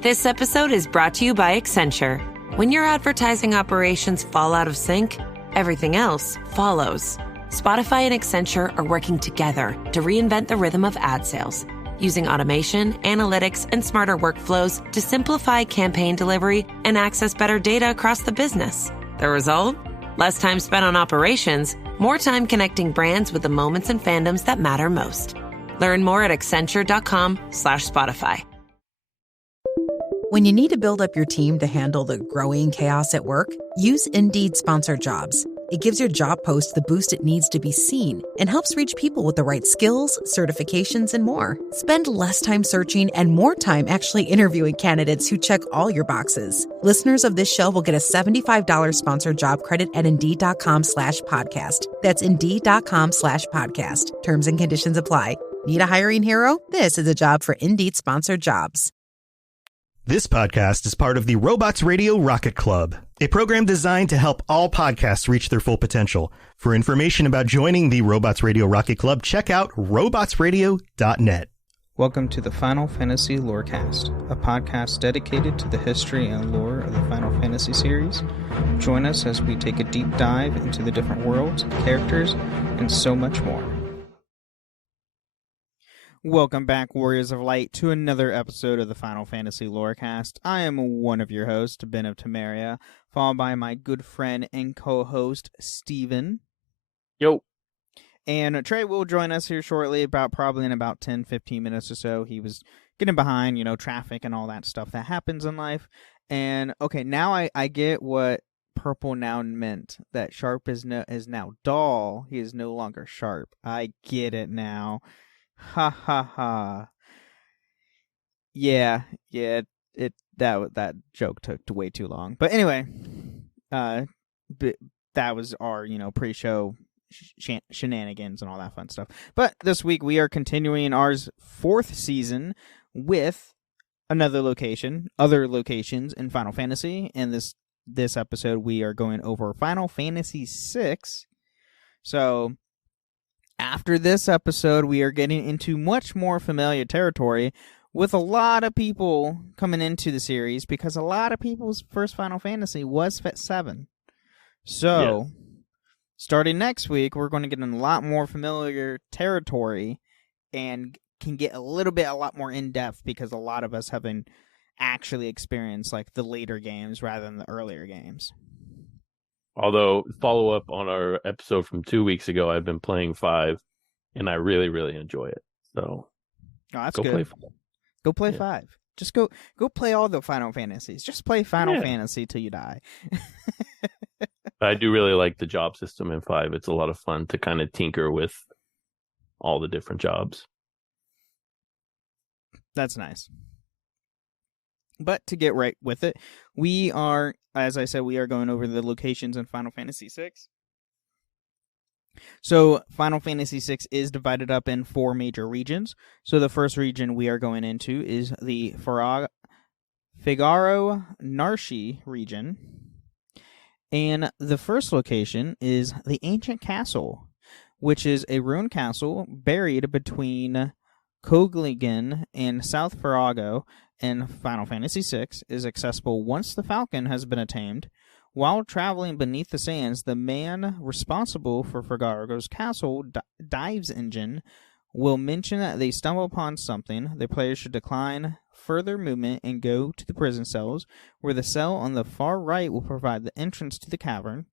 This episode is brought to you by Accenture. When your advertising operations fall out of sync, everything else follows. Spotify and Accenture are working together to reinvent the rhythm of ad sales, using automation, analytics, and smarter workflows to simplify campaign delivery and access better data across the business. The result? Less time spent on operations, more time connecting brands with the moments and fandoms that matter most. Learn more at accenture.com/Spotify. When you need to build up your team to handle the growing chaos at work, use Indeed Sponsored Jobs. It gives your job post the boost it needs to be seen and helps reach people with the right skills, certifications, and more. Spend less time searching and more time actually interviewing candidates who check all your boxes. Listeners of this show will get a $75 sponsored job credit at Indeed.com/podcast. That's Indeed.com/podcast. Terms and conditions apply. Need a hiring hero? This is a job for Indeed Sponsored Jobs. This podcast is part of the Robots Radio Rocket Club, a program designed to help all podcasts reach their full potential. For information about joining the Robots Radio Rocket Club, check out robotsradio.net. Welcome to the Final Fantasy Lorecast, a podcast dedicated to the history and lore of the Final Fantasy series. Join us as we take a deep dive into the different worlds, characters, and so much more. Welcome back, Warriors of Light, to another episode of the Final Fantasy Lorecast. I am one of your hosts, Ben of Temeria, followed by my good friend and co-host, Steven. Yo. And Trey will join us here shortly, probably in about 10-15 minutes or so. He was getting behind, traffic and all that stuff that happens in life. And, okay, now I get what purple noun meant, that Sharp is now dull. He is no longer sharp. I get it now. Ha ha ha. Yeah, that joke took way too long. But anyway, that was our, pre-show shenanigans and all that fun stuff. But this week we are continuing our 4th season with other locations in Final Fantasy. And this episode we are going over Final Fantasy VI. So after this episode, we are getting into much more familiar territory with a lot of people coming into the series because a lot of people's first Final Fantasy was 7. So, yes. Starting next week, we're going to get in a lot more familiar territory and can get a lot more in-depth because a lot of us haven't actually experienced like the later games rather than the earlier games. Although, follow up on our episode from 2 weeks ago, I've been playing 5, and I really, really enjoy it. So, that's go good. Play 5. Go play 5. Just go play all the Final Fantasies. Just play Final Fantasy till you die. I do really like the job system in 5. It's a lot of fun to kind of tinker with all the different jobs. That's nice. But to get right with it, we are, as I said, we are going over the locations in Final Fantasy VI. So Final Fantasy VI is divided up in 4 major regions. So the first region we are going into is the Figaro Narshi region. And the first location is the Ancient Castle, which is a ruined castle buried between Koglingen and South Farago. In Final Fantasy VI is accessible once the Falcon has been attained. While traveling beneath the sands, the man responsible for Farago's castle, Dives Engine, will mention that they stumble upon something. The player should decline further movement and go to the prison cells, where the cell on the far right will provide the entrance to the cavern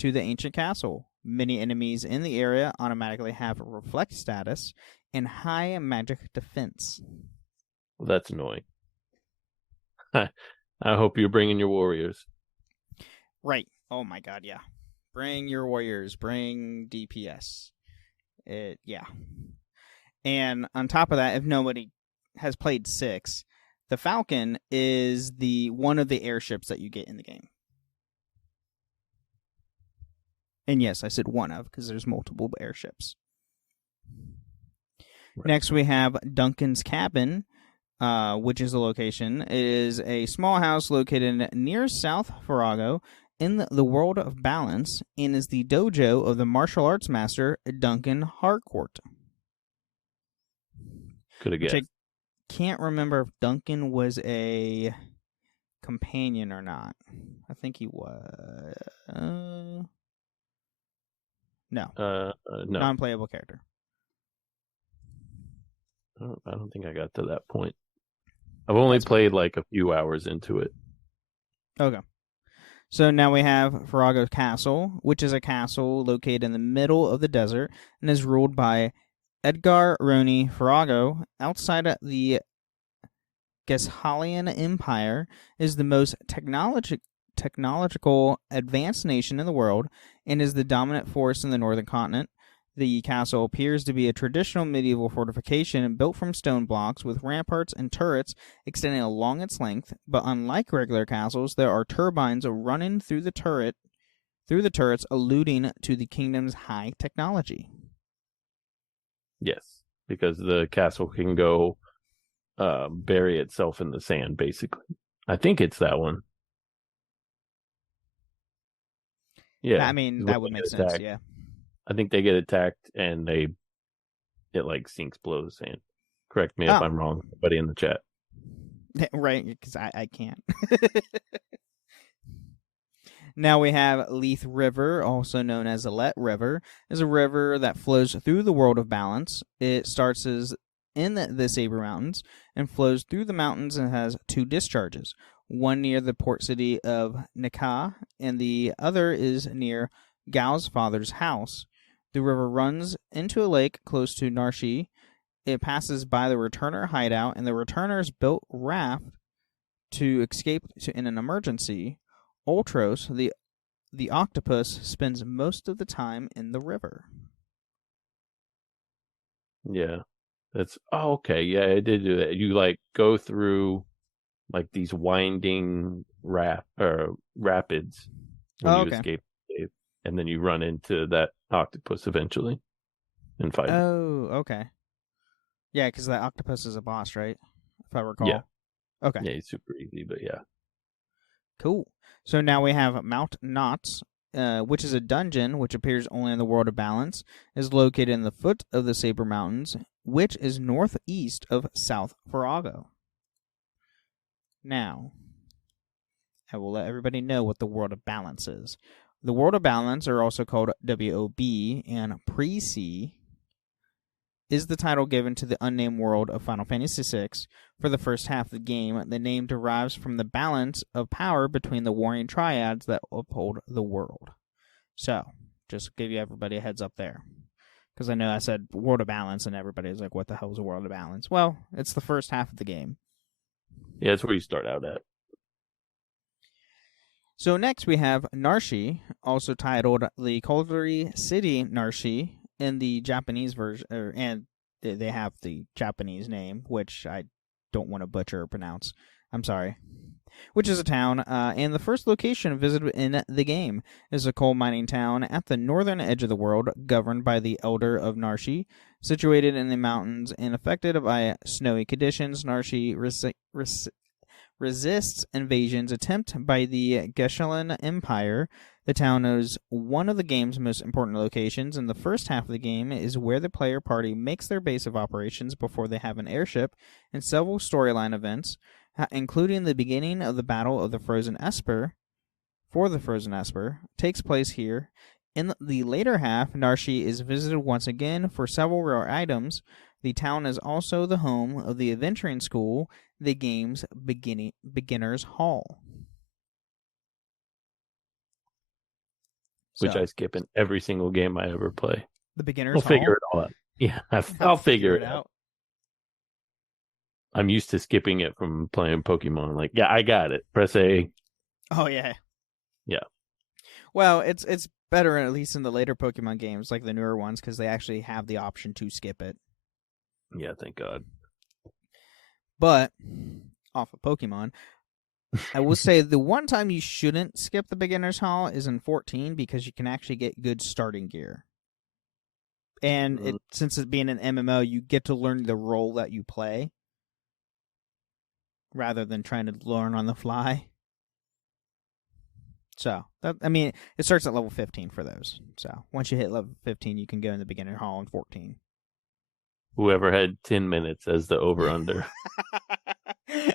to the ancient castle. Many enemies in the area automatically have reflect status and high magic defense. Well, that's annoying. I hope you're bringing your warriors. Right. Oh my god, yeah. Bring your warriors. Bring DPS. Yeah. And on top of that, if nobody has played 6, the Falcon is one of the airships that you get in the game. And yes, I said one of, because there's multiple airships. Right. Next we have Duncan's Cabin, which is the location. It is a small house located near South Farago in the world of balance and is the dojo of the martial arts master Duncan Harcourt. Could have guessed. can't remember if Duncan was a companion or not. I think he was. No. No. Non-playable character. I don't think I got to that point. I've only played like a few hours into it. Okay. So now we have Farago Castle, which is a castle located in the middle of the desert and is ruled by Edgar Roni Farago. Outside of the Geshalian Empire, is the most technological advanced nation in the world and is the dominant force in the northern continent. The castle appears to be a traditional medieval fortification built from stone blocks with ramparts and turrets extending along its length, but unlike regular castles, there are turbines running through the turrets, alluding to the kingdom's high technology. Yes, because the castle can go bury itself in the sand, basically. I think it's that one. Yeah, I mean, that would make sense, yeah. I think they get attacked and it like sinks below the sand. Correct me if I'm wrong, everybody in the chat. Right, because I can't. Now we have Leith River, also known as Alet River, is a river that flows through the world of balance. It starts in the Saber Mountains and flows through the mountains and has two discharges. One near the port city of Nika, and the other is near Gao's father's house. The river runs into a lake close to Narshi. It passes by the Returner hideout, and the Returners built raft to escape in an emergency. Ultros, the octopus, spends most of the time in the river. Yeah. Okay. Yeah, I did do that. You like go through like these winding rapids when you escape, and then you run into that octopus eventually and fight. Oh, okay. Yeah, because that octopus is a boss, right? If I recall. Yeah. Okay. Yeah, it's super easy, but yeah. Cool. So now we have Mount Knots, which is a dungeon which appears only in the World of Balance, is located in the foot of the Saber Mountains, which is northeast of South Farago. Now, I will let everybody know what the World of Balance is. The World of Balance, or also called WOB, and Pre-C, is the title given to the unnamed world of Final Fantasy VI. For the first half of the game, the name derives from the balance of power between the warring triads that uphold the world. So, just give you everybody a heads up there. Because I know I said World of Balance, and everybody's like, what the hell is a World of Balance? Well, it's the first half of the game. Yeah, that's where you start out at. So next we have Narshi, also titled the Cauldron City Narshi in the Japanese version, and they have the Japanese name, which I don't want to butcher or pronounce. I'm sorry. Which is a town, and the first location visited in the game is a coal mining town at the northern edge of the world, governed by the Elder of Narshi. Situated in the mountains and affected by snowy conditions, Narshi resists invasions attempt by the Geshalian Empire. The town is one of the game's most important locations, and the first half of the game is where the player party makes their base of operations before they have an airship, and several storyline events, including the beginning of the Battle of the Frozen Esper, takes place here. In the later half, Narshi is visited once again for several rare items. The town is also the home of the adventuring school, the game's beginner's hall. Which I skip in every single game I ever play. The beginner's I'll hall? figure it all out. Yeah, I'll figure it out. I'm used to skipping it from playing Pokemon. Like, yeah, I got it. Press A. Oh, yeah. Yeah. Well, it's better, at least in the later Pokemon games, like the newer ones, because they actually have the option to skip it. Yeah, thank God. But, off of Pokemon, I will say the one time you shouldn't skip the beginner's hall is in 14, because you can actually get good starting gear. And since it being an MMO, you get to learn the role that you play, rather than trying to learn on the fly. So, it starts at level 15 for those. So, once you hit level 15, you can go in the beginner hall in 14. Whoever had 10 minutes as the over-under.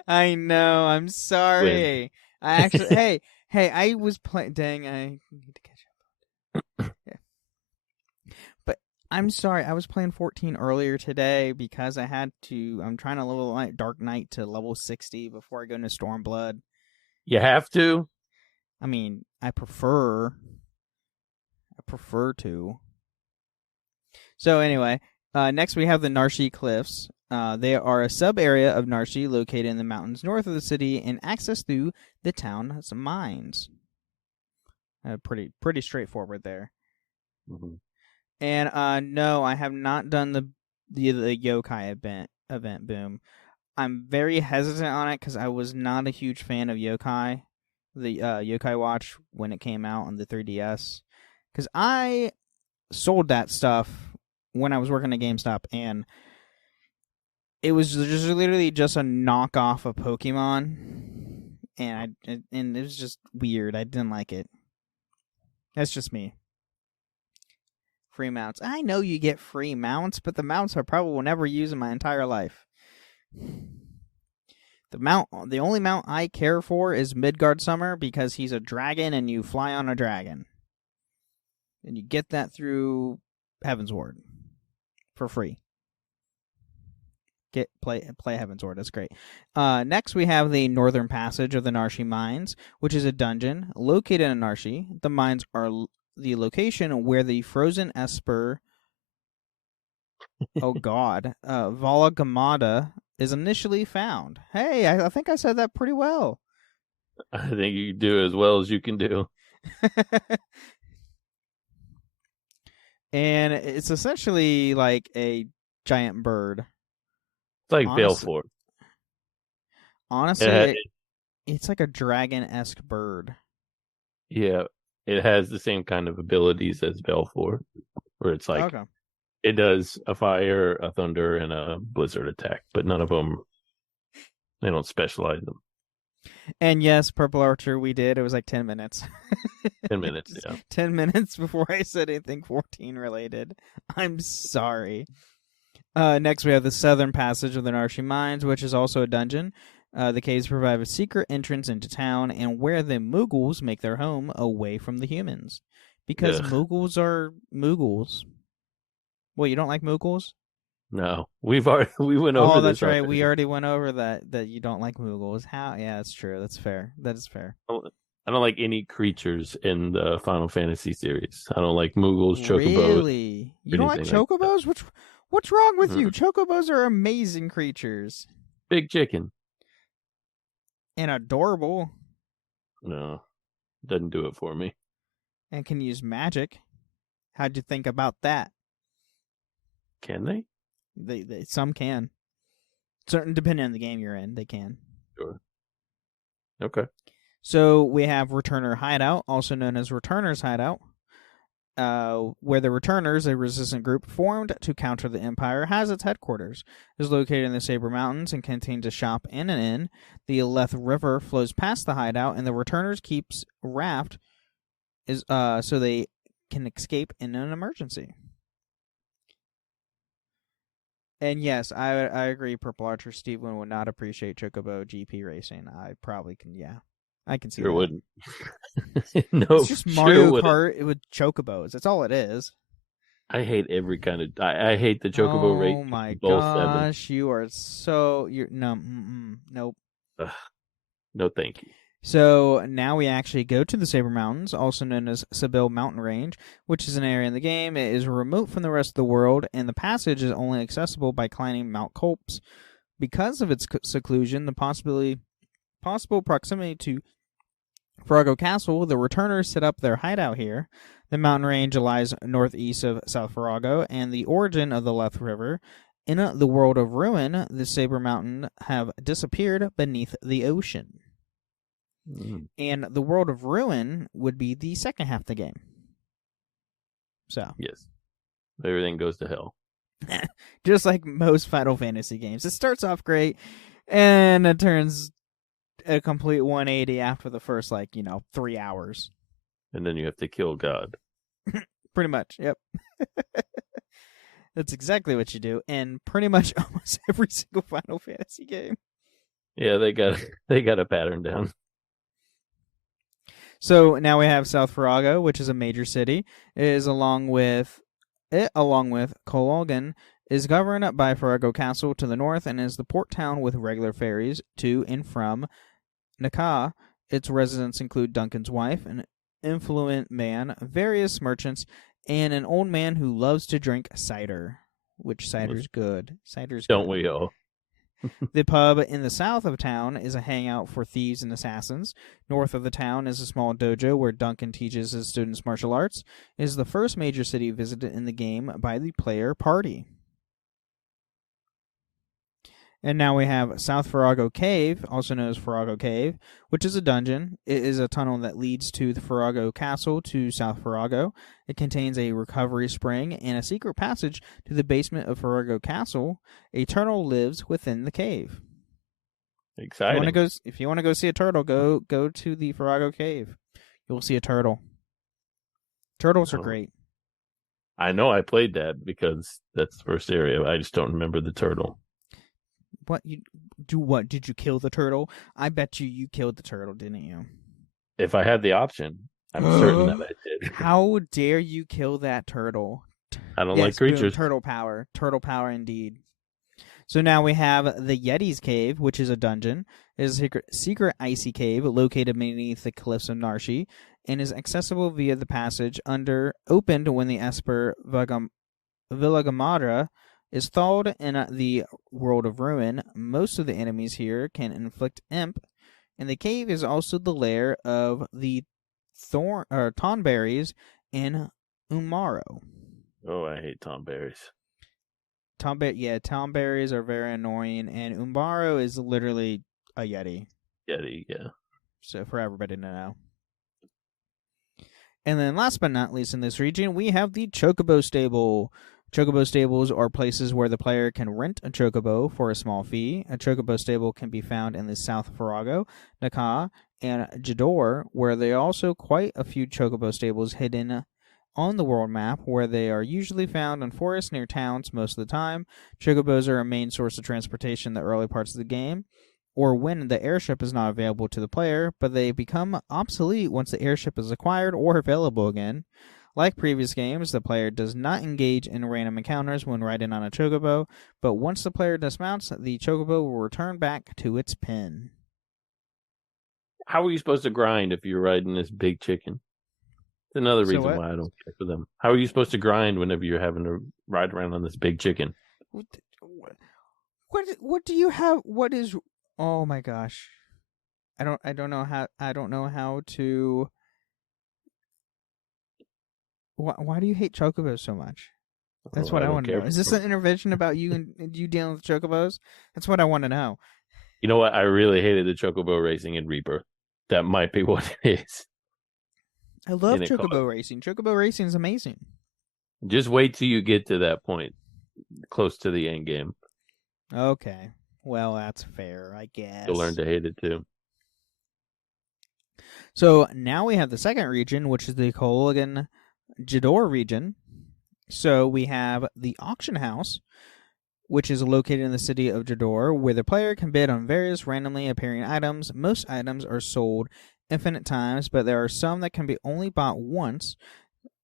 I know. I'm sorry. I actually, hey, I was playing. Dang, I need to catch up. Yeah. But I'm sorry. I was playing 14 earlier today because I had to. I'm trying to level Dark Knight to level 60 before I go into Stormblood. You have to? I mean, I prefer to. So anyway, next we have the Narshe Cliffs. They are a sub-area of Narshe located in the mountains north of the city and access through the town's mines. Pretty straightforward there. Mm-hmm. And no, I have not done the yokai event boom. I'm very hesitant on it because I was not a huge fan of yokai, the Yokai Watch when it came out on the 3DS, because I sold that stuff when I was working at GameStop, and it was just literally just a knockoff of Pokemon, and it was just weird. I didn't like it. That's just me. Free mounts. I know you get free mounts, but the mounts I probably will never use in my entire life. The only mount I care for is Midgard Summer because he's a dragon and you fly on a dragon. And you get that through Heavensward for free. Play Heavensward. That's great. Next, we have the Northern Passage of the Narshe Mines, which is a dungeon located in Narshe. The mines are the location where the frozen Esper, Vala Gamada, is initially found. Hey, I think I said that pretty well. I think you do as well as you can do. And it's essentially like a giant bird. It's like Balefort. Honestly, it's like a dragon-esque bird. Yeah, it has the same kind of abilities as Balefort, where it's like it does a fire, a thunder, and a blizzard attack, but none of them, they don't specialize them. And yes, Purple Archer, we did. It was like 10 minutes. 10 minutes, yeah. 10 minutes before I said anything 14 related. I'm sorry. Next, we have the Southern Passage of the Narshe Mines, which is also a dungeon. The caves provide a secret entrance into town and where the Moogles make their home away from the humans. Because Moogles are Moogles. Well, you don't like Moogles? No. We went over this. Oh, that's right. We already went over that you don't like Moogles. How? Yeah, that's true. That's fair. That is fair. I don't like any creatures in the Final Fantasy series. I don't like Moogles, Chocobos. Really? You don't like Chocobos? What's wrong with you? Chocobos are amazing creatures. Big chicken. And adorable. No. Doesn't do it for me. And can use magic. How'd you think about that? Can they? They some can. Certain depending on the game you're in, they can. Sure. Okay. So we have Returner Hideout, also known as Returner's Hideout, where the Returners, a resistant group formed to counter the Empire, has its headquarters. It is located in the Saber Mountains and contains a shop and an inn. The Leth River flows past the hideout, and the Returners keeps raft so they can escape in an emergency. And yes, I agree, Purple Archer Steven would not appreciate Chocobo GP racing. I probably can, I can see that. Wouldn't. No, it's just Mario Kart with Chocobos. That's all it is. I hate every kind of... I hate the Chocobo race. Oh my gosh, you are so... Nope. Ugh. No, thank you. So now we actually go to the Saber Mountains, also known as Sibyl Mountain Range, which is an area in the game. It is remote from the rest of the world, and the passage is only accessible by climbing Mount Kolps. Because of its seclusion, the possible proximity to Farago Castle, the Returners set up their hideout here. The mountain range lies northeast of South Farago, and the origin of the Leth River. In the world of Ruin, the Saber Mountain have disappeared beneath the ocean. And the world of Ruin would be the second half of the game. So yes, everything goes to hell. Just like most Final Fantasy games. It starts off great, and it turns a complete 180 after the first, 3 hours. And then you have to kill God. Pretty much, yep. That's exactly what you do in pretty much almost every single Final Fantasy game. Yeah, they got a pattern down. So now we have South Farrago, which is a major city. It is along with Kologan, is governed by Farrago Castle to the north and is the port town with regular ferries to and from Naka. Its residents include Duncan's wife, an influent man, various merchants, and an old man who loves to drink cider. Which cider's good. Don't we all? The pub in the south of town is a hangout for thieves and assassins. North of the town is a small dojo where Duncan teaches his students martial arts. It is the first major city visited in the game by the player party. And now we have South Farrago Cave, also known as Farrago Cave, which is a dungeon. It is a tunnel that leads to the Farrago Castle to South Farrago. It contains a recovery spring and a secret passage to the basement of Farrago Castle. A turtle lives within the cave. Exciting. If you want to go see a turtle, go to the Farrago Cave. You'll see a turtle. Turtles are great. I know I played that because that's the first area. I just don't remember the turtle. What you do? What did you kill the turtle? I bet you killed the turtle, didn't you? If I had the option, I'm certain that I did. How dare you kill that turtle? I don't like creatures. Boom, turtle power indeed. So now we have the Yeti's Cave, which is a dungeon. It is a secret icy cave located beneath the cliffs of Narshi, and is accessible via the passage opened when the Esper Villagamara is thawed in the world of ruin. Most of the enemies here can inflict imp, and the cave is also the lair of the Tonberries in Umaro. Oh, I hate Tonberries. Tonberries are very annoying, and Umaro is literally a Yeti. Yeti, yeah. So for everybody to know. And then last but not least in this region, we have the Chocobo Stable. Chocobo stables are places where the player can rent a chocobo for a small fee. A chocobo stable can be found in the South Farrago, Naka, and Jador, where there are also quite a few chocobo stables hidden on the world map, where they are usually found in forests near towns most of the time. Chocobos are a main source of transportation in the early parts of the game, or when the airship is not available to the player, but they become obsolete once the airship is acquired or available again. Like previous games, the player does not engage in random encounters when riding on a chocobo, but once the player dismounts, the chocobo will return back to its pen. How are you supposed to grind if you're riding this big chicken? It's another reason why I don't care for them. How are you supposed to grind whenever you're having to ride around on this big chicken? What do you have? What is? Oh my gosh, I don't know how to. Why do you hate chocobos so much? That's what I want to know. Is this an intervention about you and you dealing with chocobos? That's what I want to know. You know what? I really hated the chocobo racing in Rebirth. That might be what it is. I love chocobo racing. Chocobo racing is amazing. Just wait till you get to that point, close to the end game. Okay. Well, that's fair, I guess. You'll learn to hate it too. So now we have the second region, which is the Kologan Jador region. So we have the auction house, which is located in the city of Jador, where the player can bid on various randomly appearing items. Most items are sold infinite times, but there are some that can be only bought once.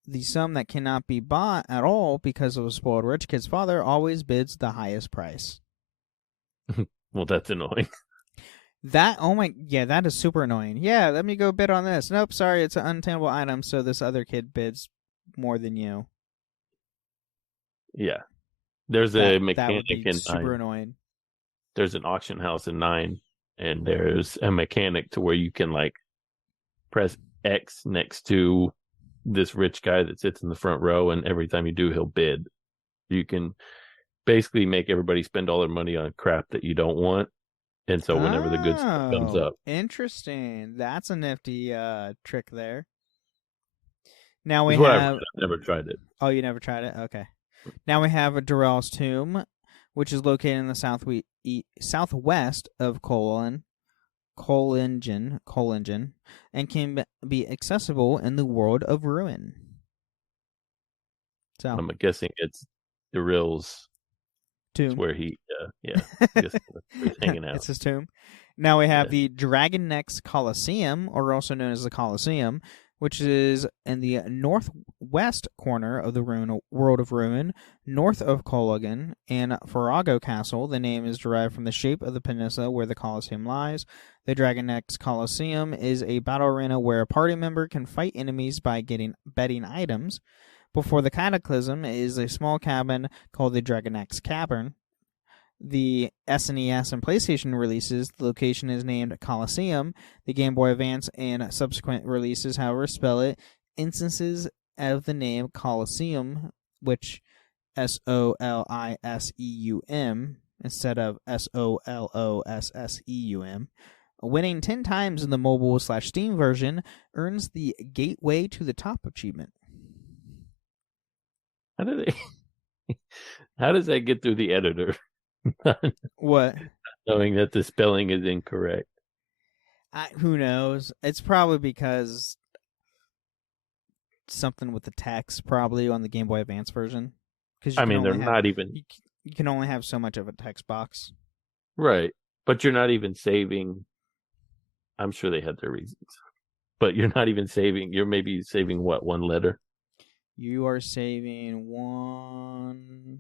The some that cannot be bought at all because of a spoiled rich kid's father always bids the highest price. Well, that's annoying. That is super annoying. Yeah, let me go bid on this. Nope, sorry, it's an untenable item, so this other kid bids more than you. Yeah. There's a mechanic in super 9. Annoying. There's an auction house in 9, and there's a mechanic to where you can like press X next to this rich guy that sits in the front row, and every time you do, he'll bid. You can basically make everybody spend all their money on crap that you don't want. And so whenever the good stuff comes up. Interesting. That's a nifty trick there. Now we have... I've never tried it. Oh, you never tried it? Okay. Now we have a Dural's Tomb, which is located in the southwest of Kolingen, and can be accessible in the world of ruin. So I'm guessing it's Daryl's tomb. Where he, just he's hanging out. It's his tomb. Now we have the Dragon Necks Coliseum, or also known as the Colosseum, which is in the northwest corner of the World of Ruin, north of Cologan and Farago Castle. The name is derived from the shape of the peninsula where the Colosseum lies. The Dragon Necks Coliseum is a battle arena where a party member can fight enemies by betting items. Before the Cataclysm is a small cabin called the Dragon Necks Cavern. The SNES and PlayStation releases, the location is named Coliseum. The Game Boy Advance and subsequent releases, however, spell it instances of the name Coliseum, which SOLISEUM instead of SOLOSSEUM. Winning 10 times in the mobile/Steam version earns the Gateway to the Top achievement. How does that get through the editor? What? Knowing that the spelling is incorrect. Who knows? It's probably because something with the text, probably on the Game Boy Advance version. Because they're not even. You can only have so much of a text box. Right, but you're not even saving. I'm sure they had their reasons, but you're not even saving. You're maybe saving what, one letter? You are saving one.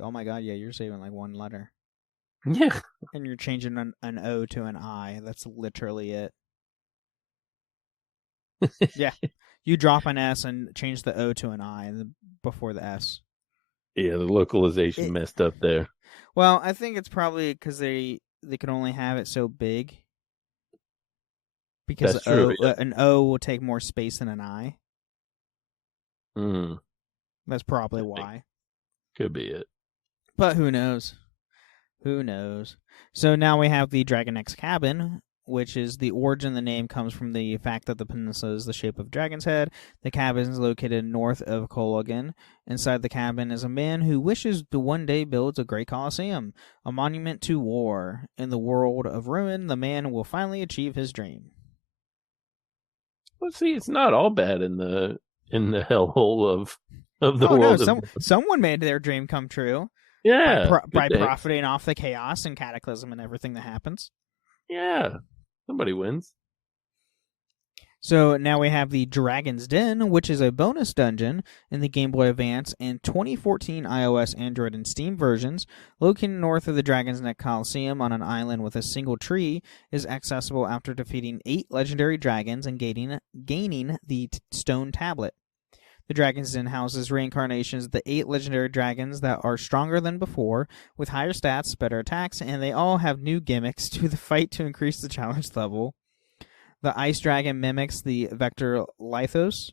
Oh my god, yeah, you're saving like one letter. Yeah. And you're changing an O to an I. That's literally it. Yeah. You drop an S and change the O to an I before the S. Yeah, the localization messed up there. Well, I think it's probably because they can only have it so big. Because an O will take more space than an I. That's probably why. Could be it. But who knows? Who knows? So now we have the Dragon Necks Cabin, which is the origin of the name comes from the fact that the peninsula is the shape of Dragon's Head. The cabin is located north of Cologan. Inside the cabin is a man who wishes to one day build a great Colosseum, a monument to war. In the world of ruin, the man will finally achieve his dream. Well, see, it's not all bad in the hellhole of the world. No, someone made their dream come true. Yeah, by profiting off the chaos and cataclysm and everything that happens. Yeah, somebody wins. So now we have the Dragon's Den, which is a bonus dungeon in the Game Boy Advance and 2014 iOS, Android, and Steam versions. Located north of the Dragon's Neck Coliseum on an island with a single tree, is accessible after defeating 8 legendary dragons and gaining the stone tablet. The Dragon's Den houses reincarnations of the 8 legendary dragons that are stronger than before, with higher stats, better attacks, and they all have new gimmicks to the fight to increase the challenge level. The Ice Dragon mimics the Vector Lithos.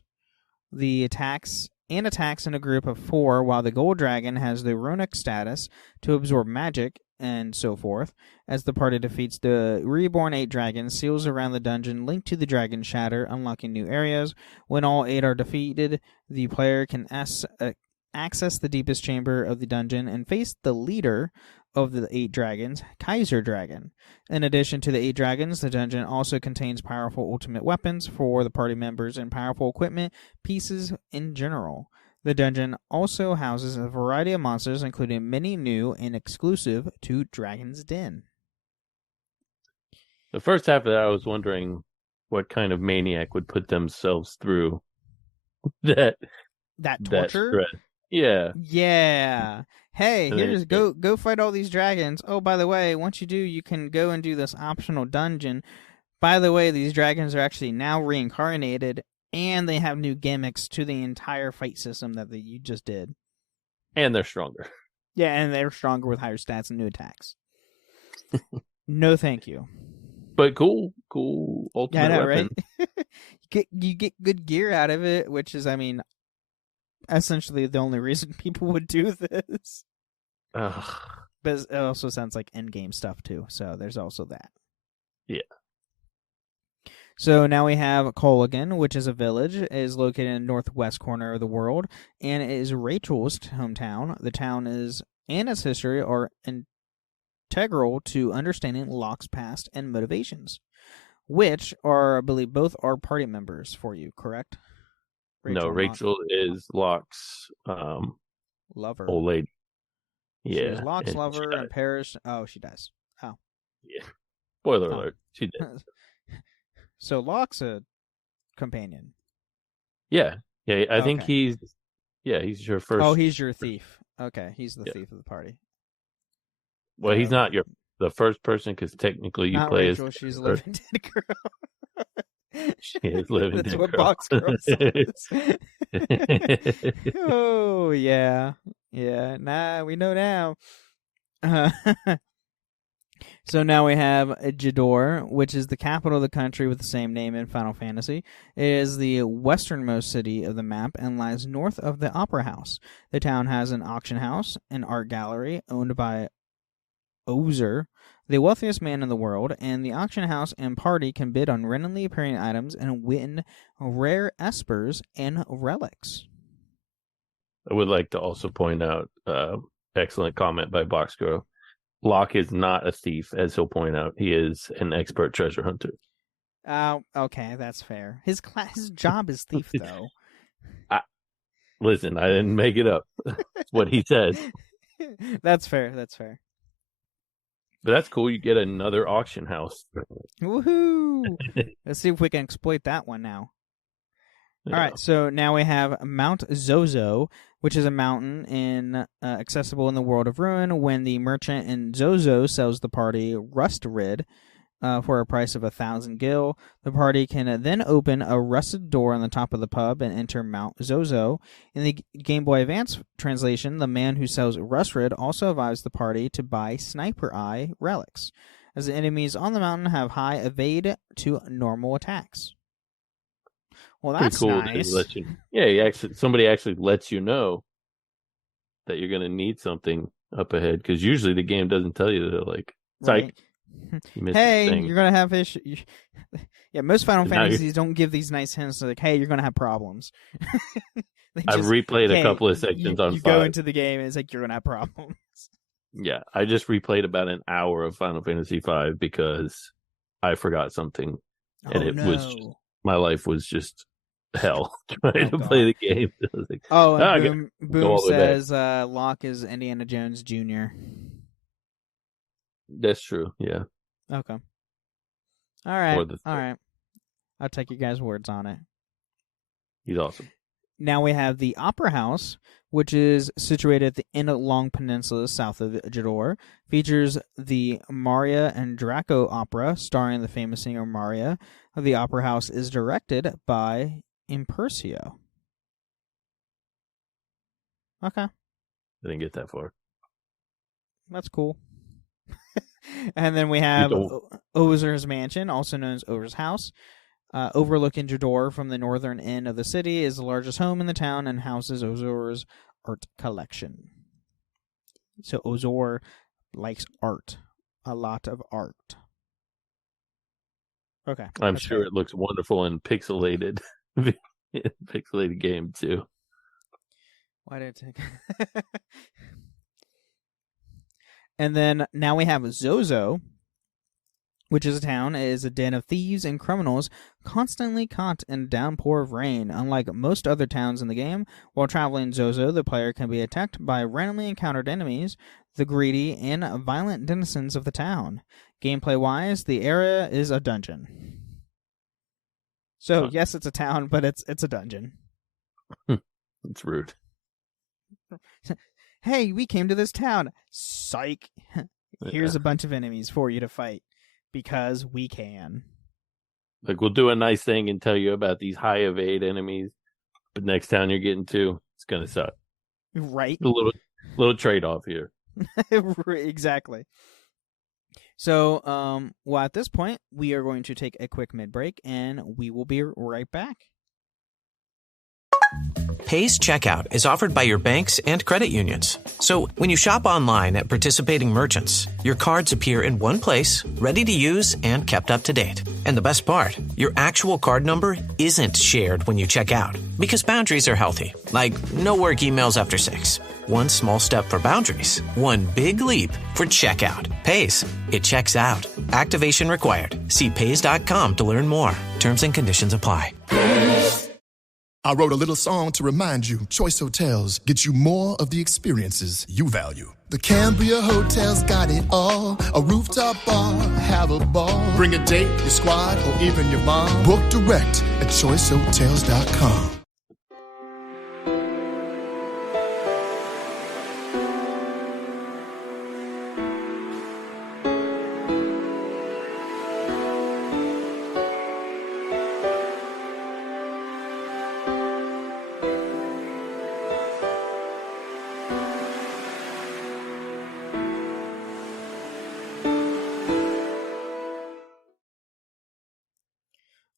The attacks in a group of 4, while the Gold Dragon has the Runic status to absorb magic, and so forth. As the party defeats the reborn 8 dragons, seals around the dungeon link to the Dragon Shatter, unlocking new areas. When all 8 are defeated, the player can access the deepest chamber of the dungeon and face the leader of the 8 dragons, Kaiser Dragon. In addition to the 8 dragons, the dungeon also contains powerful ultimate weapons for the party members and powerful equipment pieces in general. The dungeon also houses a variety of monsters, including many new and exclusive to Dragon's Den. The first half of that, I was wondering what kind of maniac would put themselves through that torture. Stress. Yeah. Yeah. Hey, here's go fight all these dragons. Oh, by the way, once you do, you can go and do this optional dungeon. By the way, these dragons are actually now reincarnated, and they have new gimmicks to the entire fight system that you just did. And they're stronger. Yeah, and they're stronger with higher stats and new attacks. No, thank you. But cool ultimate weapon. Right? you get good gear out of it, which is, essentially the only reason people would do this. Ugh. But it also sounds like endgame stuff too, so there's also that. Yeah. So now we have Cologan, which is a village. It is located in the northwest corner of the world, and it is Rachel's hometown. The town and its history are integral to understanding Locke's past and motivations, which are, I believe, both are party members for you, correct? Rachel is Locke's lover. Old lady. Yeah. She's Locke's lover and Parrish. Oh, she dies. Oh. Yeah. Spoiler alert. She did. So Locke's a companion. Yeah. Yeah. I think he's your first. Oh, he's your thief. Okay. He's the thief of the party. Well, he's not the first person because technically you not play Rachel, she's a living dead girl. She is living That's dead what girl. Box Girl says. Oh, yeah. Yeah. Nah, we know now. So now we have Jidoor, which is the capital of the country with the same name in Final Fantasy. It is the westernmost city of the map and lies north of the Opera House. The town has an auction house, an art gallery owned by Ozer, the wealthiest man in the world, and the auction house and party can bid on randomly appearing items and win rare espers and relics. I would like to also point out, excellent comment by Box Girl. Locke is not a thief, as he'll point out. He is an expert treasure hunter. Oh, okay, that's fair. His job is thief, though. Listen, I didn't make it up. That's what he says. That's fair. That's fair. But that's cool. You get another auction house. Woohoo! Let's see if we can exploit that one now. Yeah. All right, so now we have Mount Zozo, which is a mountain accessible in the World of Ruin. When the merchant in Zozo sells the party Rustrid for a price of 1,000 gil, the party can then open a rusted door on the top of the pub and enter Mount Zozo. In the Game Boy Advance translation, the man who sells Rustrid also advises the party to buy Sniper Eye relics, as the enemies on the mountain have high evade to normal attacks. Well, that's cool. Nice. Somebody actually lets you know that you're going to need something up ahead, because usually the game doesn't tell you that, like, right. Hey, you're going to have issues. Yeah, most Final Fantasies don't give these nice hints like, hey, you're going to have problems. I've replayed a couple of sections on 5. You go into the game and it's like, you're going to have problems. Yeah, I just replayed about an hour of Final Fantasy V because I forgot something. And was my life was just hell trying to play the game. Like, and Boom says Locke is Indiana Jones Jr. That's true, yeah. Okay. All right. I'll take you guys' words on it. He's awesome. Now we have the Opera House, which is situated at the end of Long Peninsula south of Jidoor. Features the Maria and Draco opera, starring the famous singer Maria. The Opera House is directed by Impersio. Okay. I didn't get that far. That's cool. And then we have Ozer's Mansion, also known as Ozer's House. Overlooking Jidoor from the northern end of the city, is the largest home in the town and houses Ozer's art collection. So Ozer likes art. A lot of art. Okay. I'm sure it looks wonderful in pixelated pixelated game too. Why did it take And then now we have Zozo, which is a town. It is a den of thieves and criminals constantly caught in a downpour of rain. Unlike most other towns in the game, while traveling Zozo, the player can be attacked by randomly encountered enemies, the greedy and violent denizens of the town. Gameplay-wise, the area is a dungeon. So, yes, it's a town, but it's a dungeon. It's rude. Hey, we came to this town. Psych. Here's a bunch of enemies for you to fight. Because we can. Like, we'll do a nice thing and tell you about these high evade enemies, but next town you're getting to, it's going to suck. Right. A little trade-off here. Exactly. So, well, at this point, we are going to take a quick mid-break, and we will be right back. Pace Checkout is offered by your banks and credit unions. So when you shop online at participating merchants, your cards appear in one place, ready to use and kept up to date. And the best part, your actual card number isn't shared when you check out. Because boundaries are healthy, like no work emails after 6. One small step for boundaries, one big leap for checkout. Pace. It checks out. Activation required. See Pace.com to learn more. Terms and conditions apply. I wrote a little song to remind you, Choice Hotels get you more of the experiences you value. The Cambria Hotel's got it all. A rooftop bar, have a ball. Bring a date, your squad, or even your mom. Book direct at choicehotels.com.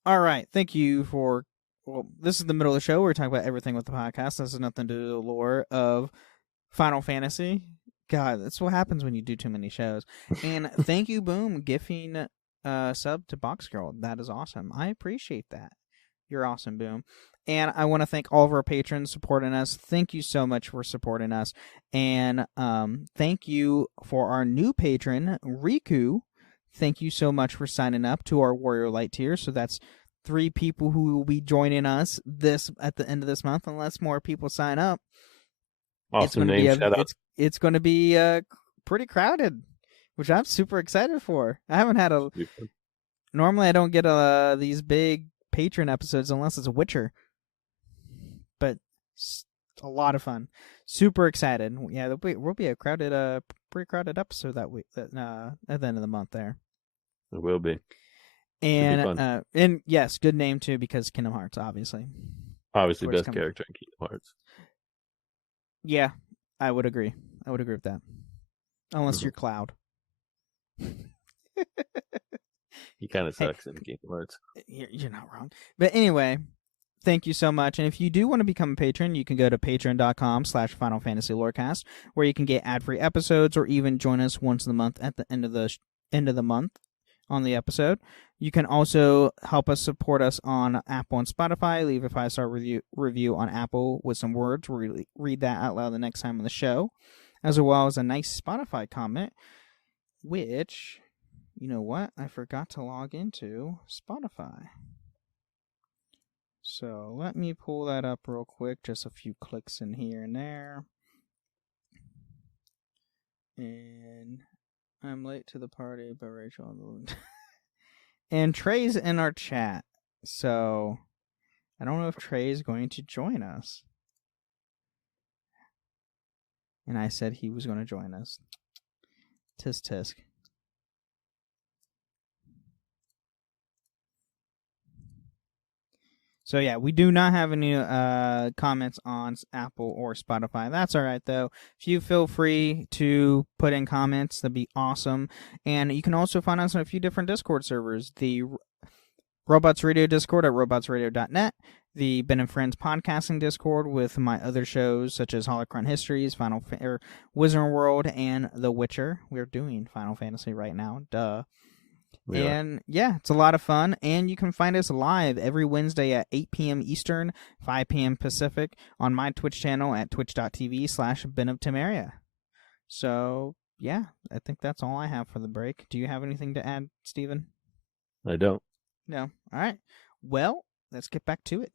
All right, thank you for. Well, this is the middle of the show. We're talking about everything with the podcast. This has nothing to do with the lore of Final Fantasy. God, that's what happens when you do too many shows. And thank you, Boom, gifting sub to Box Girl. That is awesome. I appreciate that. You're awesome, Boom. And I want to thank all of our patrons supporting us. Thank you so much for supporting us. And thank you for our new patron, Riku. Thank you so much for signing up to our Warrior Light tier. So that's 3 people who will be joining us at the end of this month, unless more people sign up. Awesome name, shout out. It's going to be pretty crowded, which I'm super excited for. I haven't had normally I don't get these big patron episodes unless it's a Witcher, but it's a lot of fun. Super excited. Yeah, will be a crowded, pretty crowded episode that week. At the end of the month there. It will be. And yes, good name too, because Kingdom Hearts, obviously. Obviously, best character in Kingdom Hearts. Yeah, I would agree. I would agree with that. Unless you're Cloud. He kind of sucks in Kingdom Hearts. You're not wrong. But anyway, thank you so much. And if you do want to become a patron, you can go to patreon.com/Final Fantasy Lorecast, where you can get ad-free episodes or even join us once a month at the end of the month on the episode. You can also help us support us on Apple and Spotify. Leave a 5-star review on Apple with some words. We'll read that out loud the next time on the show, as well as a nice Spotify comment, which, you know what? I forgot to log into Spotify. So let me pull that up real quick. Just a few clicks in here and there. And I'm late to the party by Rachel. And Trey's in our chat. So I don't know if Trey's going to join us. And I said he was going to join us. Tisk tisk. So yeah, we do not have any comments on Apple or Spotify. That's all right, though. If you feel free to put in comments, that'd be awesome. And you can also find us on a few different Discord servers. The Robots Radio Discord at robotsradio.net. The Ben and Friends podcasting Discord with my other shows, such as Holocron Histories, Wizard World, and The Witcher. We're doing Final Fantasy right now. Duh. And yeah, it's a lot of fun. And you can find us live every Wednesday at 8 p.m. Eastern, 5 p.m. Pacific on my Twitch channel at twitch.tv/Ben of Temeria. So yeah, I think that's all I have for the break. Do you have anything to add, Steven? I don't. No. All right. Well, let's get back to it.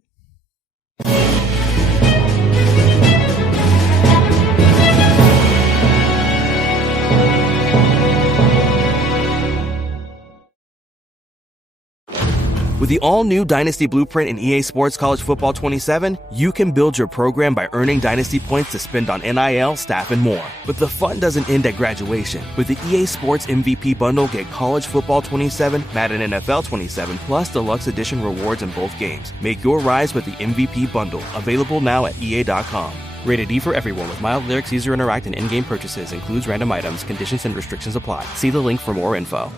With the all-new Dynasty Blueprint in EA Sports College Football 27, you can build your program by earning Dynasty points to spend on NIL, staff, and more. But the fun doesn't end at graduation. With the EA Sports MVP Bundle, get College Football 27, Madden NFL 27, plus Deluxe Edition rewards in both games. Make your rise with the MVP Bundle, available now at EA.com. Rated E for everyone with mild lyrics, easier to interact, and in-game purchases. Includes random items. Conditions and restrictions apply. See the link for more info.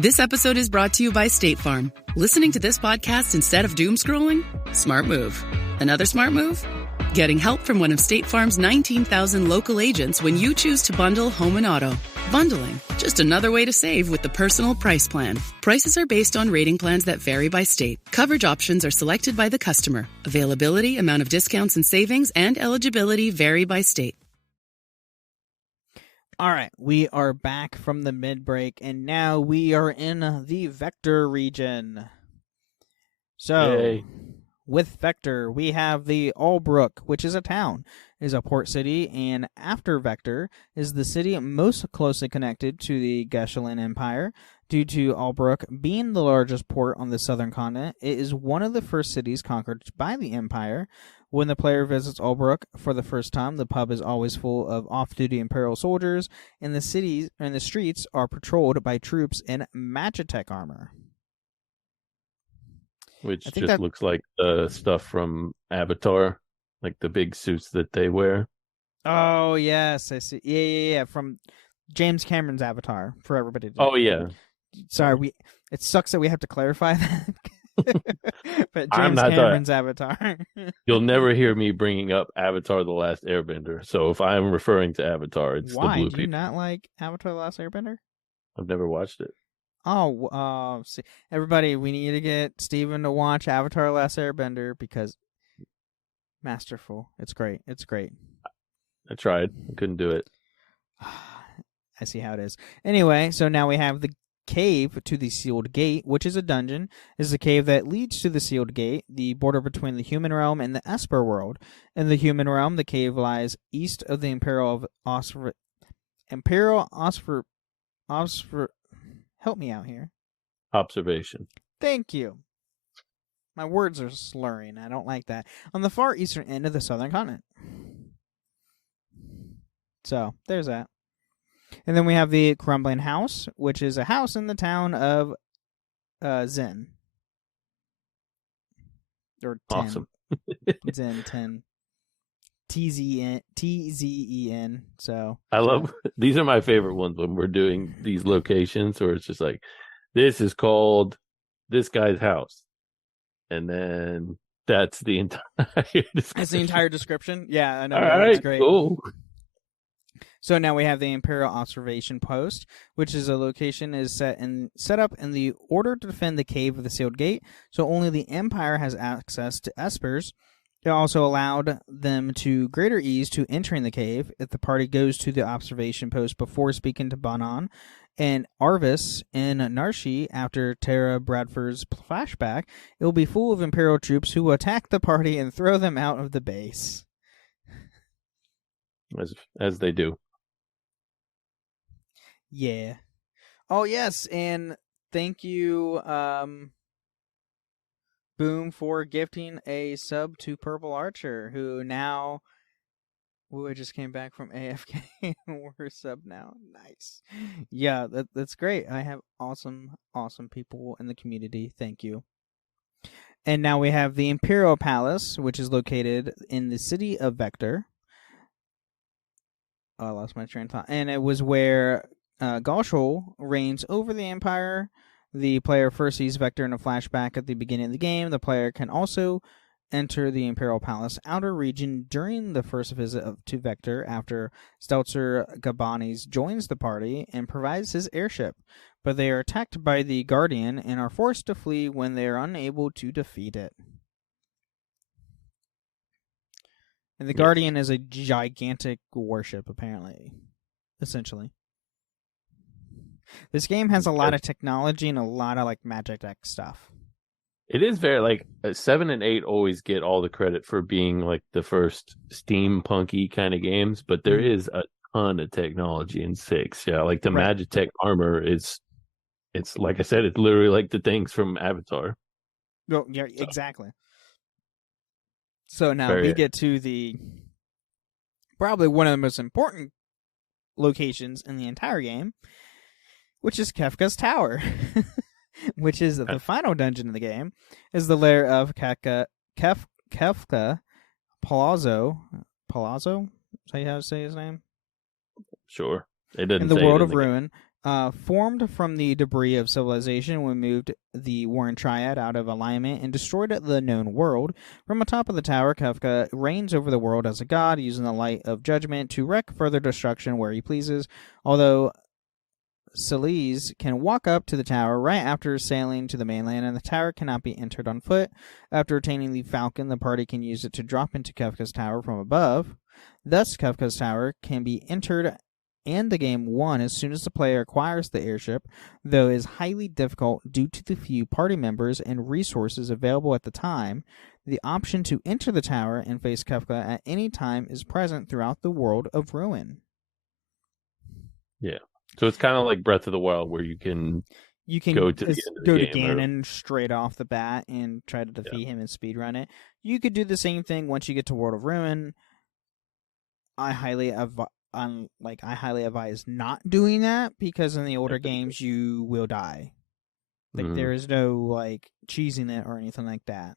This episode is brought to you by State Farm. Listening to this podcast instead of doom scrolling? Smart move. Another smart move? Getting help from one of State Farm's 19,000 local agents when you choose to bundle home and auto. Bundling, just another way to save with the Personal Price Plan. Prices are based on rating plans that vary by state. Coverage options are selected by the customer. Availability, amount of discounts and savings, and eligibility vary by state. All right, we are back from the mid-break, and now we are in the Vector region. So, Yay. with Vector, we have the Albrook, which is a town, is a port city, and after Vector is the city most closely connected to the Geshelan Empire. Due to Albrook being the largest port on the southern continent, it is one of the first cities conquered by the Empire. When the player visits Albrook for the first time, the pub is always full of off-duty Imperial soldiers, and the streets are patrolled by troops in Magitech armor. Which just looks like the stuff from Avatar, like the big suits that they wear. Oh, yes, I see. Yeah. From James Cameron's Avatar, for everybody to Oh, yeah. Sorry, it sucks that we have to clarify that. But James Cameron's Avatar. You'll never hear me bringing up Avatar The Last Airbender. So if I'm referring to Avatar, it's Why? the blue Do you not like Avatar The Last Airbender? I've never watched it. Oh, see, everybody, we need to get Steven to watch Avatar The Last Airbender because masterful. It's great. It's great. I tried. I couldn't do it. I see how it is. Anyway, so now we have the cave to the Sealed Gate, which is a dungeon. This is a cave that leads to the Sealed Gate, the border between the human realm and the Esper world. In the human realm, the cave lies east of the Imperial help me out here. Observation. Thank you. My words are slurring. I don't like that. On the far eastern end of the southern continent. So, there's that. And then we have the Crumbling House, which is a house in the town of Zen. Or 10. Awesome. Zen 10. TZEN. So I love these are my favorite ones when we're doing these locations where it's just like, this is called this guy's house. And then that's the entire description. That's the entire description? Yeah, I know. All That's right, great. cool. So now we have the Imperial Observation Post, which is a location is set up in the order to defend the cave of the Sealed Gate, so only the Empire has access to Espers. It also allowed them to greater ease to entering the cave. If the party goes to the observation post before speaking to Banan and Arvis in Narshi after Tara Bradford's flashback, it will be full of Imperial troops who will attack the party and throw them out of the base. As they do. Yeah. Oh, yes, and thank you, Boom, for gifting a sub to Purple Archer, who now... I just came back from AFK and we're sub now. Nice. Yeah, that's great. I have awesome people in the community. Thank you. And now we have the Imperial Palace, which is located in the city of Vector. Oh, I lost my train of thought. And it was where Galshul reigns over the Empire. The player first sees Vector in a flashback at the beginning of the game. The player can also enter the Imperial Palace outer region during the first visit to Vector after Stelzer Gabanis joins the party and provides his airship. But they are attacked by the Guardian and are forced to flee when they are unable to defeat it. And the Guardian is a gigantic warship, apparently. Essentially. This game has a lot of technology and a lot of like Magitech stuff. It is very like 7 and 8 always get all the credit for being like the first steampunky kind of games, but there is a ton of technology in 6. Yeah, like the Magitech armor it's like I said, it's literally like the things from Avatar. Oh, yeah, exactly. So now we get to the probably one of the most important locations in the entire game, which is Kefka's Tower, which is the final dungeon in the game, is the lair of Kefka Palazzo. Palazzo? Is that how you say his name? Sure. It didn't in the say world it of ruin. Formed from the debris of civilization when moved the Warren Triad out of alignment and destroyed the known world. From atop of the tower, Kefka reigns over the world as a god, using the light of judgment to wreak further destruction where he pleases. Although Celise can walk up to the tower right after sailing to the mainland, and the tower cannot be entered on foot. After attaining the Falcon, the party can use it to drop into Kefka's Tower from above. Thus, Kefka's Tower can be entered and the game 1 as soon as the player acquires the airship, though is highly difficult due to the few party members and resources available at the time. The option to enter the tower and face Kefka at any time is present throughout the world of Ruin. Yeah. So it's kind of like Breath of the Wild, where you can go to the end of the game, to Ganon straight off the bat and try to defeat him and speedrun it. You could do the same thing once you get to World of Ruin. I highly advise not doing that, because in the older games you will die. Like there is no cheesing it or anything like that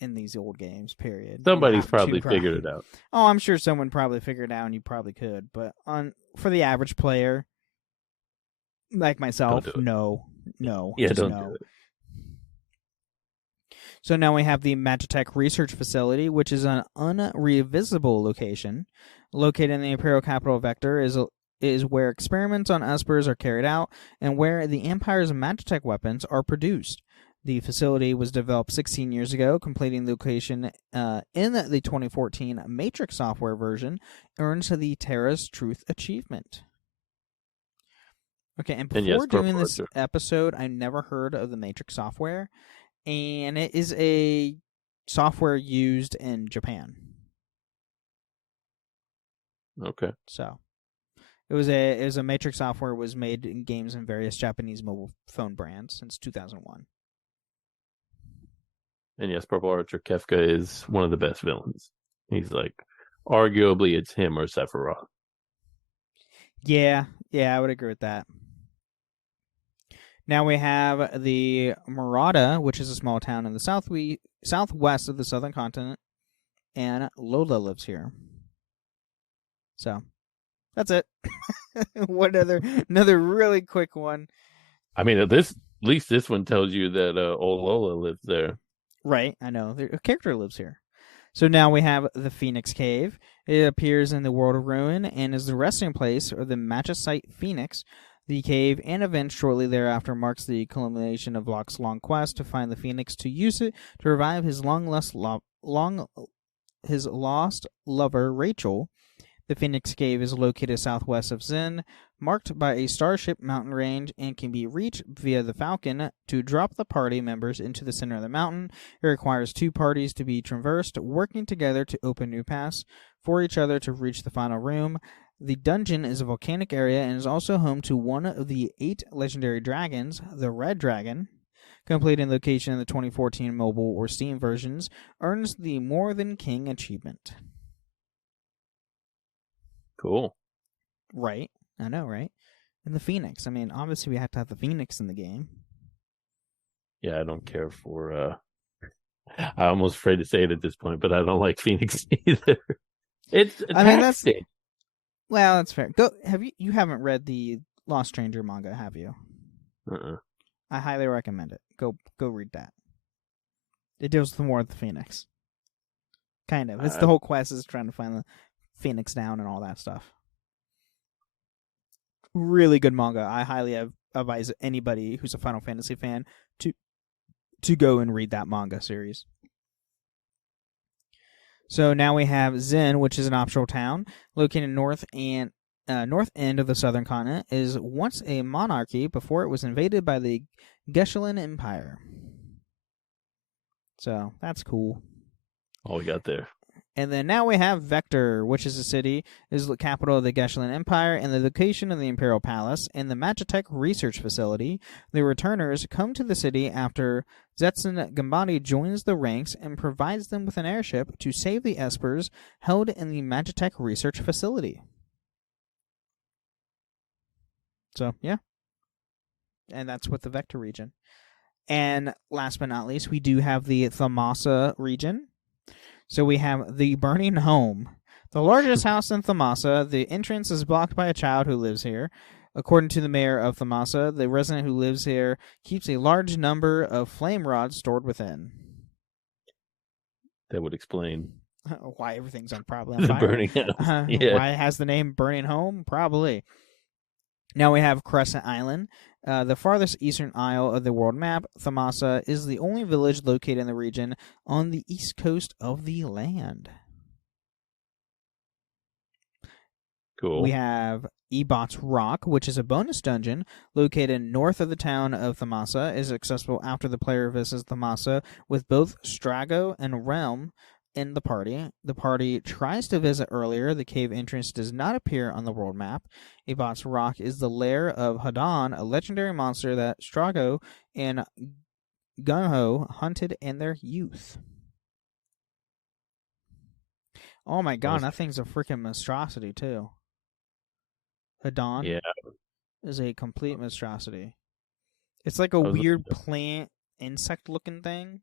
in these old games. Period. Somebody's probably figured it out. Oh, I'm sure someone probably figured it out, and you probably could. But for the average player, like myself, no. Yeah, don't do it. So now we have the Magitech Research Facility, which is an unrevisable location. Located in the Imperial capital Vector is where experiments on Espers are carried out and where the Empire's Magitech weapons are produced. The facility was developed 16 years ago, completing the location in the 2014 Matrix software version, earns the Terra's Truth Achievement. Okay, and before doing this episode, I never heard of the Matrix software, and it is a software used in Japan. Okay. So, it was a Matrix software was made in games in various Japanese mobile phone brands since 2001. And yes, Purple Archer Kefka is one of the best villains. He's arguably it's him or Sephiroth. Yeah, I would agree with that. Now we have the Murata, which is a small town in the southwest of the southern continent, and Lola lives here. So, that's it. Another really quick one. I mean, at least this one tells you that old Lola lives there. Right, I know. A character lives here. So now we have the Phoenix Cave. It appears in the World of Ruin and is the resting place of the Magicite Phoenix. The cave and event shortly thereafter marks the culmination of Locke's long quest to find the Phoenix to use it to revive his lost lover, Rachel. The Phoenix Cave is located southwest of Zen, marked by a starship mountain range, and can be reached via the Falcon. To drop the party members into the center of the mountain, it requires two parties to be traversed, working together to open new paths for each other to reach the final room. The dungeon is a volcanic area and is also home to one of the 8 legendary dragons, the Red Dragon. Completing location in the 2014 mobile or Steam versions earns the More Than King achievement. Cool. Right. I know, right? And the Phoenix. I mean, obviously we have to have the Phoenix in the game. Yeah, I don't care for... I'm almost afraid to say it at this point, but I don't like Phoenix either. It's taxing. Well, that's fair. You haven't read the Lost Stranger manga, have you? I highly recommend it. Go read that. It deals with more of the Phoenix. Kind of. It's the whole quest is trying to find the Phoenix down and all that stuff. Really good manga. I highly advise anybody who's a Final Fantasy fan to go and read that manga series. So now we have Zen, which is an optional town located in north end of the southern continent. Is once a monarchy before it was invaded by the Geshelin Empire. So that's cool. All we got there. And then now we have Vector, which is a city, is the capital of the Geshelin Empire and the location of the Imperial Palace and the Magitech Research Facility. The returners come to the city after Zetsun Gambani joins the ranks and provides them with an airship to save the Espers held in the Magitech Research Facility. So, yeah. And that's with the Vector region. And last but not least, we do have the Thamasa region. So we have the Burning Home, the largest house in Thamasa. The entrance is blocked by a child who lives here. According to the mayor of Thamasa, the resident who lives here keeps a large number of flame rods stored within. That would explain why everything's probably on fire. Burning house. Yeah. Why it has the name Burning Home? Probably. Now we have Crescent Island. The farthest eastern isle of the world map, Thamasa is the only village located in the region on the east coast of the land. Cool. We have Ebot's Rock, which is a bonus dungeon located north of the town of Thamasa. Is accessible after the player visits Thamasa with both Strago and Realm in the party. The party tries to visit earlier. The cave entrance does not appear on the world map. Ebot's Rock is the lair of Hadan, a legendary monster that Strago and Gunho hunted in their youth. Oh my god, that thing's a freaking monstrosity too. Hadan is a complete monstrosity. It's like a weird plant, insect-looking thing.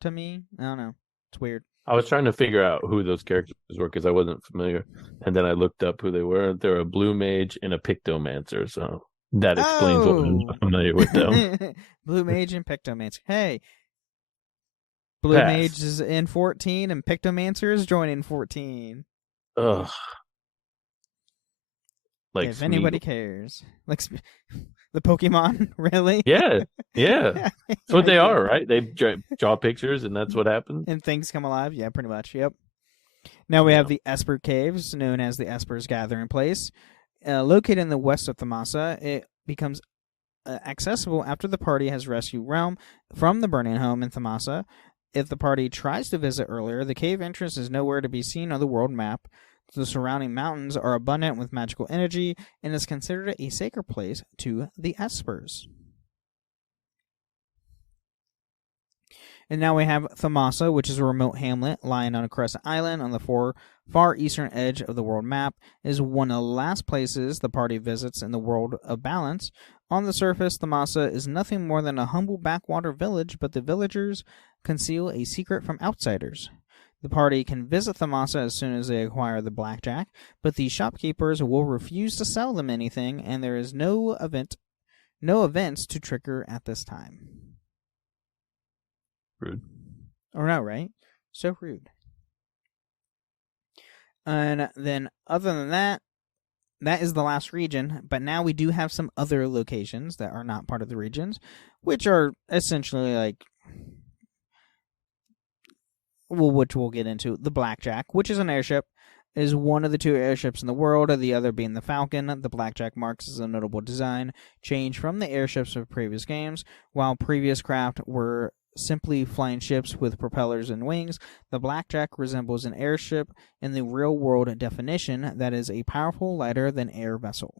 To me, I don't know. It's weird. I was trying to figure out who those characters were because I wasn't familiar, and then I looked up who they were. They're a blue mage and a pictomancer, so that explains what I'm familiar with them. Blue mage and pictomancer. Hey, blue mage is in 14, and pictomancer is joining 14. Ugh. Like if anybody cares, like the Pokemon, really? Yeah. That's what they are, right? They draw pictures, and that's what happens. And things come alive. Yeah, pretty much. Yep. Now we have the Esper Caves, known as the Esper's Gathering Place, located in the west of Thamasa. It becomes accessible after the party has rescued Realm from the burning home in Thamasa. If the party tries to visit earlier, the cave entrance is nowhere to be seen on the world map. The surrounding mountains are abundant with magical energy and is considered a sacred place to the Espers. And now we have Thamasa, which is a remote hamlet lying on a crescent island on the far eastern edge of the world map. It is one of the last places the party visits in the world of balance. On the surface, Thamasa is nothing more than a humble backwater village, but the villagers conceal a secret from outsiders. The party can visit Thamasa as soon as they acquire the blackjack, but the shopkeepers will refuse to sell them anything, and there is no events to trigger at this time. Rude. Or no, right? So rude. And then, other than that, that is the last region, but now we do have some other locations that are not part of the regions, which are essentially like, well, which we'll get into. The Blackjack, which is an airship, is one of the two airships in the world, the other being the Falcon. The Blackjack marks as a notable design change from the airships of previous games. While previous craft were simply flying ships with propellers and wings, the Blackjack resembles an airship in the real-world definition that is a powerful, lighter-than-air vessel.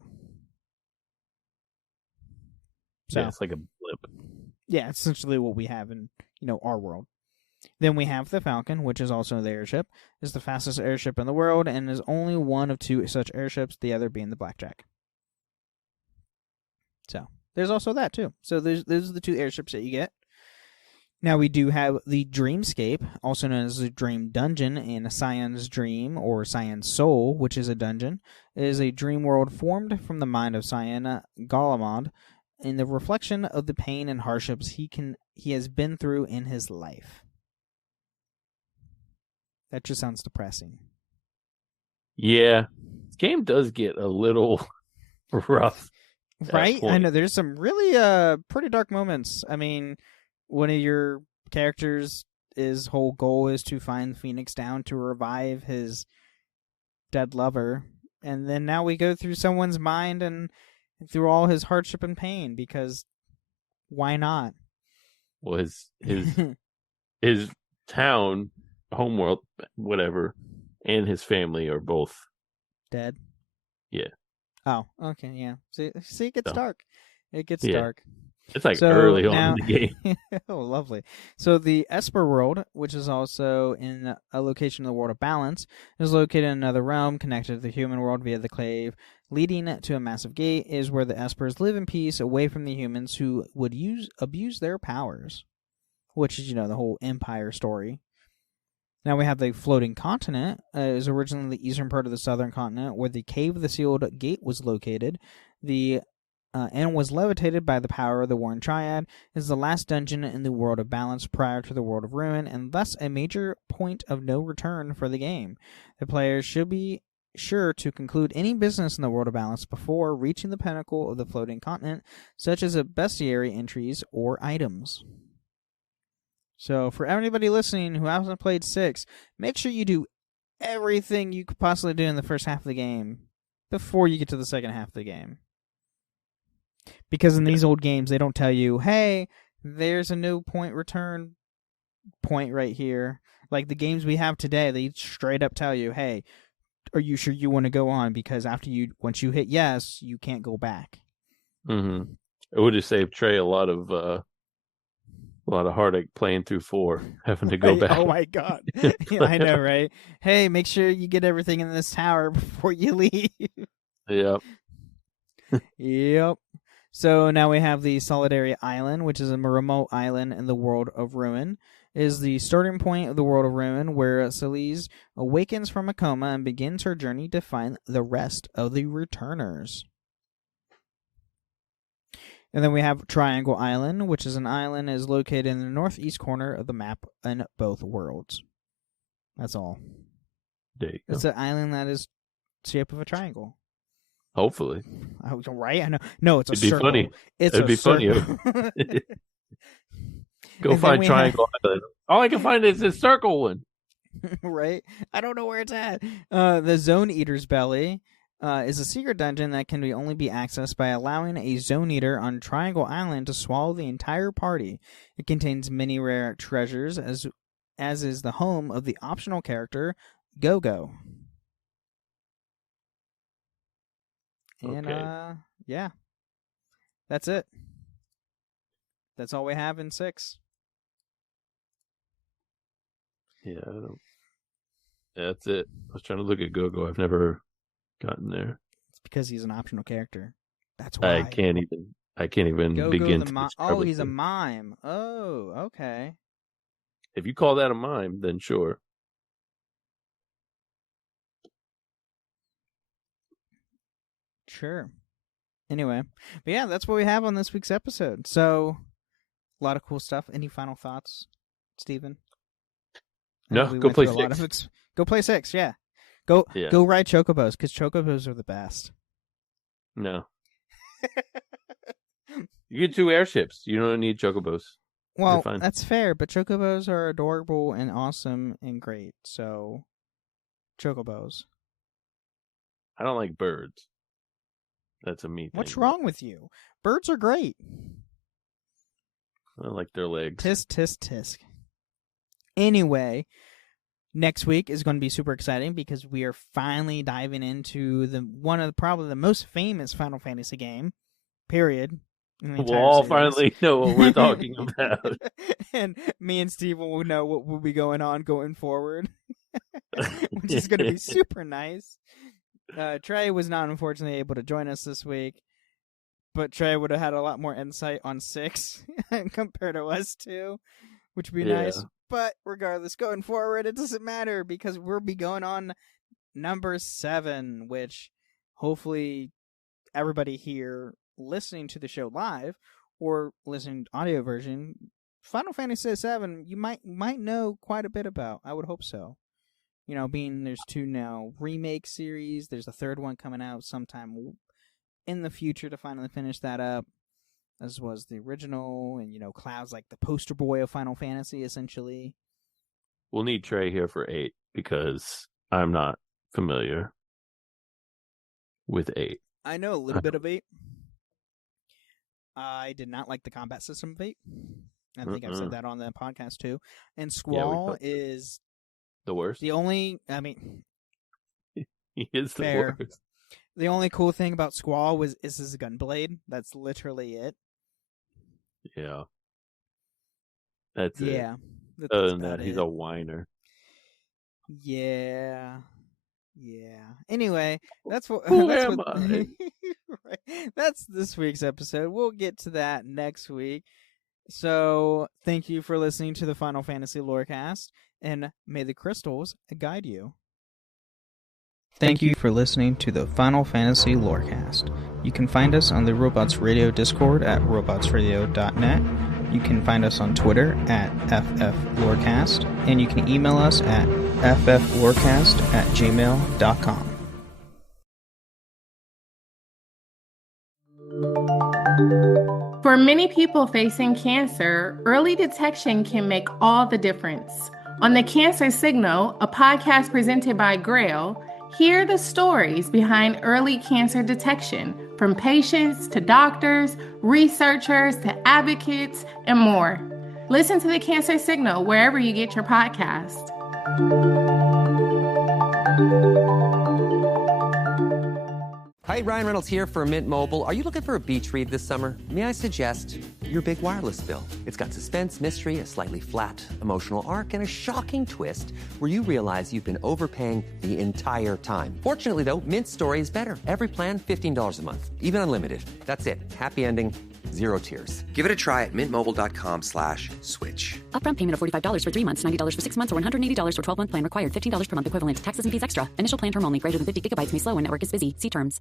So, yeah, it's like a blimp. Yeah, it's essentially what we have in, our world. Then we have the Falcon, which is also the airship. It's the fastest airship in the world and is only one of two such airships, the other being the Blackjack. So, there's also that, too. So, those are the two airships that you get. Now, we do have the Dreamscape, also known as the Dream Dungeon, in Cyan's Dream, or Cyan's Soul, which is a dungeon. It is a dream world formed from the mind of Cyan Galamond in the reflection of the pain and hardships he has been through in his life. That just sounds depressing. Yeah. This game does get a little rough. Right? I know, there's some really pretty dark moments. I mean, one of your characters, his whole goal is to find Phoenix Down to revive his dead lover. And then now we go through someone's mind and through all his hardship and pain, because why not? Well, his town, homeworld, whatever, and his family are both dead. Yeah. Oh, okay, yeah. See, it gets dark. It gets dark. It's like early on in the game. Oh, lovely. So the Esper world, which is also in a location in the world of balance, is located in another realm connected to the human world via the clave, leading to a massive gate, is where the Espers live in peace away from the humans who would abuse their powers, which is, the whole Empire story. Now we have the floating continent. Is originally the eastern part of the southern continent, where the Cave of the Sealed Gate was located. And was levitated by the power of the Warren Triad. Is the last dungeon in the world of balance prior to the world of ruin, and thus a major point of no return for the game. The players should be sure to conclude any business in the world of balance before reaching the pinnacle of the floating continent, such as bestiary entries or items. So, for anybody listening who hasn't played 6, make sure you do everything you could possibly do in the first half of the game before you get to the second half of the game. Because in these old games, they don't tell you, hey, there's a new point return point right here. Like the games we have today, they straight up tell you, hey, are you sure you want to go on? Because once you hit yes, you can't go back. Mm-hmm. It would have saved Trey a lot of heartache playing through 4, having to go back. Oh my god! Yeah, I know, right? Hey, make sure you get everything in this tower before you leave. Yep. Yep. So now we have the Solidaria Island, which is a remote island in the world of Ruin. It is the starting point of the world of Ruin, where Celise awakens from a coma and begins her journey to find the rest of the returners. And then we have Triangle Island, which is an island that is located in the northeast corner of the map in both worlds. That's all. There you go. It's an island that is shape of a triangle. Hopefully. Oh, right? I know. No, it's a It'd circle. Be funny. It'd be circle. Funny. Go find Triangle Island. All I can find is this circle one. Right? I don't know where it's at. The Zone Eater's Belly is a secret dungeon that can only be accessed by allowing a Zone Eater on Triangle Island to swallow the entire party. It contains many rare treasures, as is the home of the optional character, Go-Go. And, okay. Yeah. That's it. That's all we have in 6. Yeah, that's it. I was trying to look at Go-Go. I've never gotten there. It's because he's an optional character. That's why. I can't even Go-Go begin to describe he's a mime. Oh, okay. If you call that a mime, then sure. Sure. Anyway, but yeah, that's what we have on this week's episode. So, a lot of cool stuff. Any final thoughts, Steven? No, go play 6. Go play 6, yeah. Go ride Chocobos, because Chocobos are the best. No. You get 2 airships. You don't need Chocobos. Well, that's fair, but Chocobos are adorable and awesome and great, so Chocobos. I don't like birds. That's a me thing. What's wrong with you? Birds are great. I like their legs. Tisk, tisk, tisk. Anyway, next week is going to be super exciting because we are finally diving into probably the most famous Final Fantasy game, period. We'll all finally know what we're talking about. And me and Steve will know what will be going on going forward, which is going to be super nice. Trey was not unfortunately able to join us this week, but Trey would have had a lot more insight on 6 compared to us 2, which would be nice. But regardless, going forward, it doesn't matter because we'll be going on number 7, which hopefully everybody here listening to the show live or listening to audio version, Final Fantasy VII, you might know quite a bit about. I would hope so. You know, being there's 2 now remake series, there's a 3rd one coming out sometime in the future to finally finish that up, as was the original, and, Cloud's like the poster boy of Final Fantasy, essentially. We'll need Trey here for 8, because I'm not familiar with 8. I know a little bit of 8. I did not like the combat system of 8. I think I've said that on the podcast, too. And Squall is the worst. He is the worst. The only cool thing about Squall is his gunblade. That's literally it. Yeah. That's it. Yeah. Other than that, he's a whiner. Yeah. Yeah. Anyway, that's what. I? Right. That's this week's episode. We'll get to that next week. So, thank you for listening to the Final Fantasy Lorecast, and may the crystals guide you. Thank you for listening to the Final Fantasy Lorecast. You can find us on the Robots Radio Discord at robotsradio.net. You can find us on Twitter at FFLorecast, and you can email us at fflorecast@gmail.com. For many people facing cancer, early detection can make all the difference. On The Cancer Signal, a podcast presented by Grail, hear the stories behind early cancer detection, from patients to doctors, researchers to advocates, and more. Listen to The Cancer Signal wherever you get your podcast. Hi, Ryan Reynolds here for Mint Mobile. Are you looking for a beach read this summer? May I suggest your big wireless bill? It's got suspense, mystery, a slightly flat, emotional arc, and a shocking twist where you realize you've been overpaying the entire time. Fortunately, though, Mint's story is better. Every plan, $15 a month, even unlimited. That's it. Happy ending. Zero tears. Give it a try at mintmobile.com/switch. Upfront payment of $45 for 3 months, $90 for 6 months, or $180 for 12-month plan required. $15 per month equivalent. Taxes and fees extra. Initial plan term only. Greater than 50 gigabytes may slow when network is busy. See terms.